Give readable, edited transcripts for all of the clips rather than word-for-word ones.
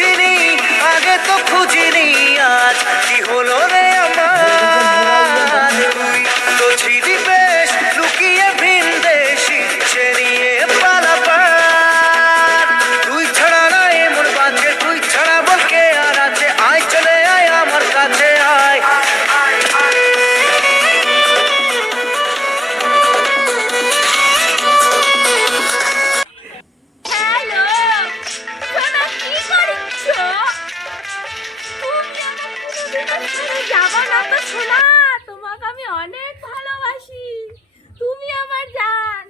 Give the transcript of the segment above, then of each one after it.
বুঝিনি, আগে তো খুঁজিনি, আজ কি হলো রে আমার। তুই তো ছিলি বেশ লুকিয়ে ভিনদেশি, ইচ্ছে নিয়ে পালাপার। তুই ছাড়া না এমন বাজে, তুই ছাড়া বলকে আর আছে, আয় চলে আয় আমার কাছে আয়। হ্যালো, সোনা কি করছো? তুমি আমার কোনোদিনও ছেড়ে যাবা না তো সোনা, তোমাকে আমি অনেক ভালোবাসি, তুমি আমার জান।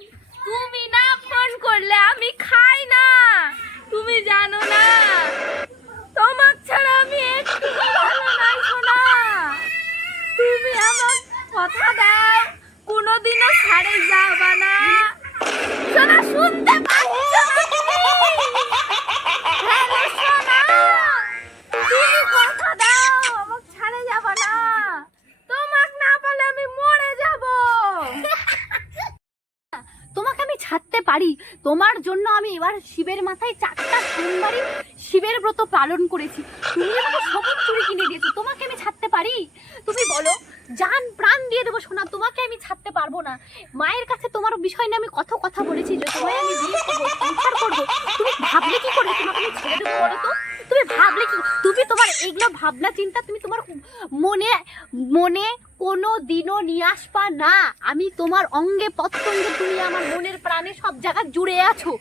তুমি না ফোন করলে আমি খাই না, তুমি জানো না তোমাক ছাড়া আমি একটু ভালো নাই সোনা। তুমি আমার কথা দাও কোনোদিনও ছাড়ে যাবা না সোনা, শুনতে পাচ্ছ না তুমি? হ্যালো সোনা, তুমি কথা দাও আমাকে ছাড়ে যাবা না, তোমাকে না পালে আমি মরে যাব। তোমাকে আমি ছাড়তে পারি, তোমার জন্য আমি এবার শিবের মাথায় 4টা সোমবারই শিবের ব্রত পালন করেছি, তুমি আমাকে সবুজ চুড়ি কিনে দিয়েছো, তোমাকে আমি ছাড়তে পারি? তুমি বলো, জান প্রাণ দিয়ে দেবো সোনা, তোমাকে আমি ছাড়তে পারবো না। মায়ের কাছে তোমার বিষয় নিয়ে আমি কত কথা বলেছি যে তোমায় আমি বিয়ে করবো, সংসার করবো, তুমি ভাবলে কি করে তোমাকে আমি ছেড়ে দেবো বলো তো? তুমি ভাবলে কি? তুমি তোমার এগুলো ভাবনা চিন্তা তুমি তোমার মনে মনে কোনো দিনও নিয়ে আসবা না। আমি তোমার অঙ্গে প্রত্যঙ্গে, তুমি আমার মনের প্রাণে সব জায়গা জুড়ে আছো,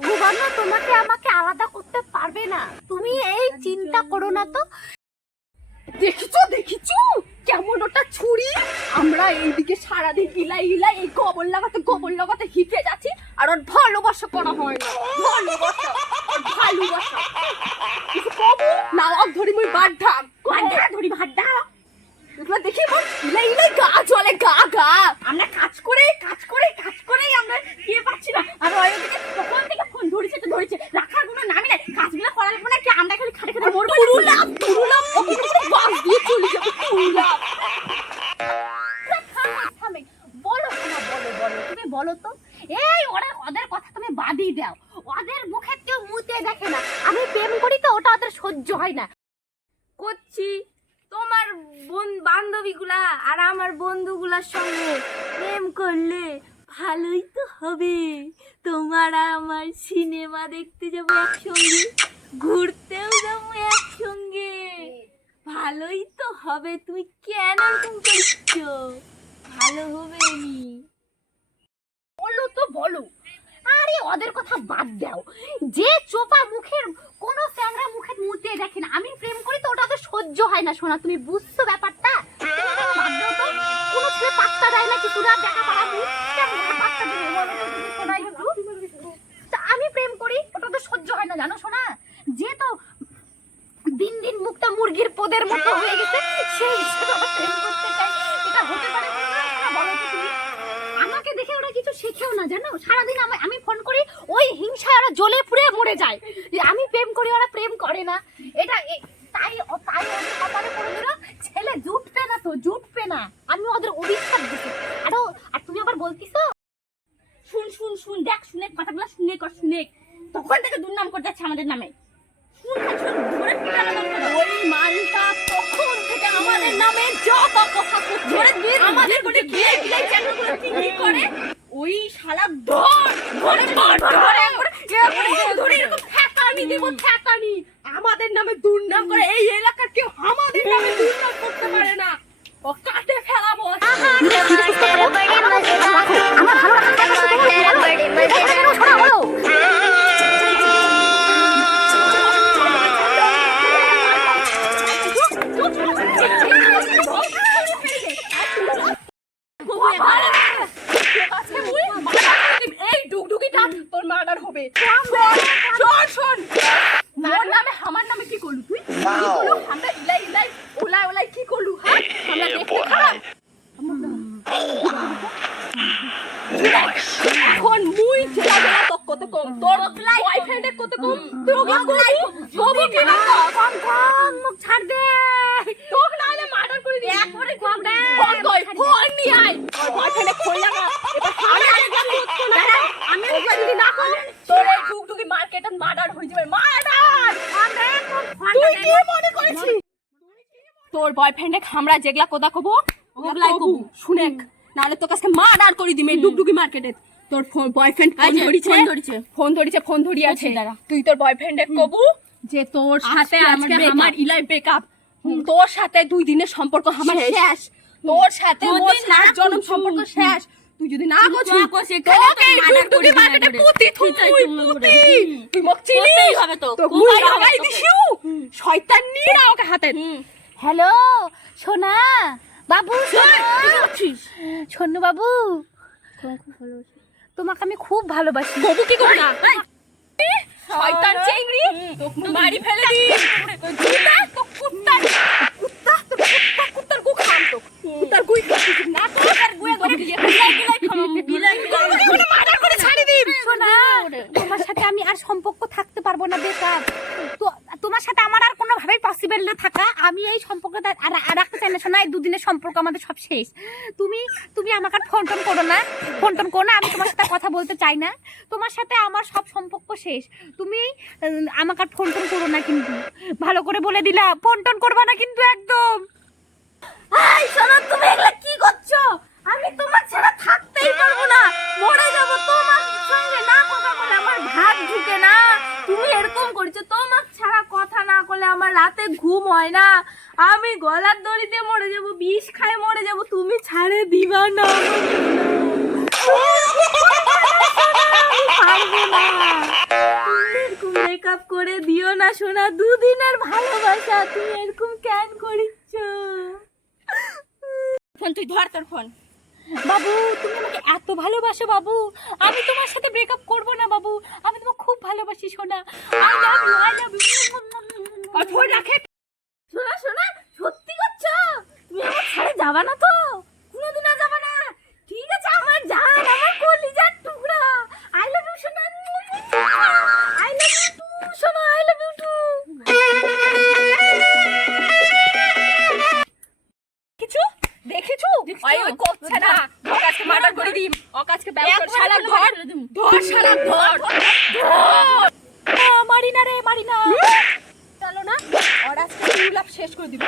ভগবান তোমাকে আমাকে আলাদা করতে পারবে না, তুমি এই চিন্তা করো না তো। দেখিছো দেখিছো কেমন ওটা ছুরি, আমরা এইদিকে সারাদিন ইলাই ইলাই এই গোবর লাগাতে হিপে যাচ্ছি, আর ওর ভালোবাসা করা হয় না, ভালোবাসা কিছু কবু না, অক ধরি মুই বাড্ঢাম ধরি ভাড্ডাম, এগুলো দেখি আমার ইলাই ইলাই গা জ্বলে, গা আমরা কাজ করে আমরা কে পাচ্ছি না, আর ওইদিকে তখন থেকে ফোন ধরেছে রাখার কোনো নামই নাই, কাজগুলো করা লাগবে না কি, আমরা খালি খাটে মরবো, তুরুলাম বাস দিয়ে চলে যাবো, তুরুলাম। বলো না, বলো তুমি বলো তো, এই ওদের কথা তুমি বাদই দাও, ওদের মুখে কেউ মুতে দেখে না, আমি প্রেম করি তো ওটা ওদের সহ্য হয় না। করছি তোমার বান্ধবীগুলা আর আমার বন্ধুগুলার সঙ্গে প্রেম করলে ভালোই তো হবে, তোমার আমার সিনেমা দেখতে যাবো একসঙ্গে, ঘুরতেও যাবো একসঙ্গে, ভালোই তো হবে। তুমি কেন এরকম করছো? ভালো হবে নি, বলো তো বলো। আরে ওদের কথা বাদ দাও, যে চোপা মুখের কোন চ্যাংড়া মুখে মুতে দেখে না, আমি প্রেম করি তো ওটা তো সহ্য হয় না সোনা, তুমি বুঝছো ব্যাপারটা? বাদ দাও তো, কোনো ছেলে পাত্তা দেয় না কিছু না, দেখা পারা পাত্তা দেবে বলো তো, তুমি শোনাই একটু। তা আমি প্রেম করি ওটা তো সহ্য হয় না জানো সোনা, যে তো দিন দিন মুখটা মুরগির পোদের মতো হয়ে গেছে, সেই হিসেবে প্রেম করতে চাই, এটা হতে পারে না বলো তো তুমি? আমাকে দেখে ওরা কিছু শেখেও না জানো, সারাদিন আমি ফোন করি ওই হিংসায় ওরা জ্বলে পুড়ে মরে যায়, যে আমি প্রেম করি ওরা প্রেম করে না, এটা তাই ওদের কপালে পড়ে দিল, ছেলে জুটবে না, আমি ওদের অভিশাপ দিছি। আর তুমি আবার বলতিস শুন দেখ, শুনে কথাগুলো শুনে তখন থেকে দুর্নাম করে যাচ্ছে আমাদের নামে, ওই মালটা তখন থেকে আমাদের নামে যত কথা করছে, আমাদের বলে গিয়ে চ্যানেলগুলো কি করে, ওই শালা ধরে ঠেকানি দেব, ঠেকানি আমাদের নামে দুর্নাম করে, এই এলাকার কেউ আমাদের নামে দুর্নাম করতে পারে না, ও কাটে ফেলাবো। এই ডুগডুগিটা তোর মার্ডার হবে, শোন মোর নামে আমার নামে কি করলু তুই? আমরা ইলাই ওলাই কি করলু? হ্যাঁ আমরা দেখতে খারাপ, এখন মুই জেলা তক কত কম, তোর বয়ফ্রেন্ডের কত কম, তোর লাই সবই কি না কম মুখ ছাড় দে, তোক নালে মার্ডার করে দি একবারে কম দে, ফোন নি আই বয়ফ্রেন্ডে খোল লাগা, এবার আমি যদি না করি তোর এই ডুগডুগি মার্কেটে মার্ডার হই যাবে, মার্ডার আমরা তোর বয়ফ্রেন্ডে খামরা যেগলা কোদা কবো ওগুলাই কবু শুনেক, নাহলে তোর কাছে মার্ডার করে দিমে ডুগডুগি মার্কেটে। তোর বয়ফ্রেন্ড ফোন ধরিছে তুই তোর বয়ফ্রেন্ডে কবু যে তোর সাথে আজকে আমার ইলাই ব্রেকআপ, তোর সাথে 2 দিনের সম্পর্ক আমার শেষ, তোর সাথে মোর 7 জনম সম্পর্ক শেষ। তুই যদি না করছিস তোকে ডুগডুগি মার্কেটে পুতি তুই মক চিনি হবে তো মুই লাগাই দিছিউ শয়তান নিরা ওকে হাতে। হ্যালো সোনা বাবু, শোনো বাবু, তোমাকে আমি খুব ভালোবাসি। বাবু কি করব না শয়তান চিংড়ি তোকে মারি ফেলে দি, কুত্তা তো কুত্তা কুত্তা তো কুত্তা কুত্তার গু খাম তো কুত্তার গুই না কুত্তার গুয়ে ধরে দিয়ে গিলাই খাম গিলাই করে মার্ডার করে ছাড়ি দিই। সোনা তোমার সাথে আমি আর সম্পর্ক থাকতে পারবো না, বেকার। তো তোমার সাথে আমার আর কোনো ভাবেই পসিবল না থাকা। আমি এই সম্পর্কটা আর রাখতে চাই না সোনা। এই 2 দিনের সম্পর্ক আমাদের সব শেষ। তুমি আমাকে আর ফোন টোন করো না, আমি তোমার সাথে কথা বলতে চাই না। তোমার সাথে আমার সব সম্পর্ক শেষ। তুমি আমাকে আর ফোন টোন করো না, কিন্তু ভালো করে বলে দিলাম, ফোন টোন করবা না কিন্তু একদম। এই সোনা তুমি এগুলা কি করছো? আমি তোমার ছাড়া থাকতেই পারবো না, মরে যাব। তোমার সঙ্গে না কথা বলে আমার ভাত ঢুকে না। তুমি এরকম করছো, তোমার ছাড়া কথা না বলে আমার রাতে ঘুম হয় না। আমি গলার দড়ি দিয়ে মরে যাব, বিষ খায় মরে যাব। তুমি ছাড়ে দিবা না, মেকআপ করে দিও না সোনা। 2 দিনের ভালোবাসা, তুমি এরকম কেন করিচ্ছ? ফোন তুই ধর তোর ফোন। বাবু তুমি আমাকে এত ভালোবাসো বাবু, আমি তোমার সাথে ব্রেকআপ করব না বাবু। আমি তোমাকে খুব ভালোবাসি সোনা। I love you, I love you. আর ফোন রাখে। সোনা সোনা সত্যি করছো? তুমি আমার ছেড়ে যাবা না তো? কোনোদিন আর যাবা না? ঠিক আছে আমার জান, আমার কলিজার টুকরা। আই লাভ ইউ সোনা। আই লাভ ইউ টু সোনা, আই লাভ ইউ টু। দেখিছু ওই করছে না, ওকাজকে মার্ডার করে দিম, ওকাজকে ব্যবসা শালা ধর ধর শালা ধর মারি না রে, মারি না। চলো না, ওর আজকে লাভ শেষ করে দিব।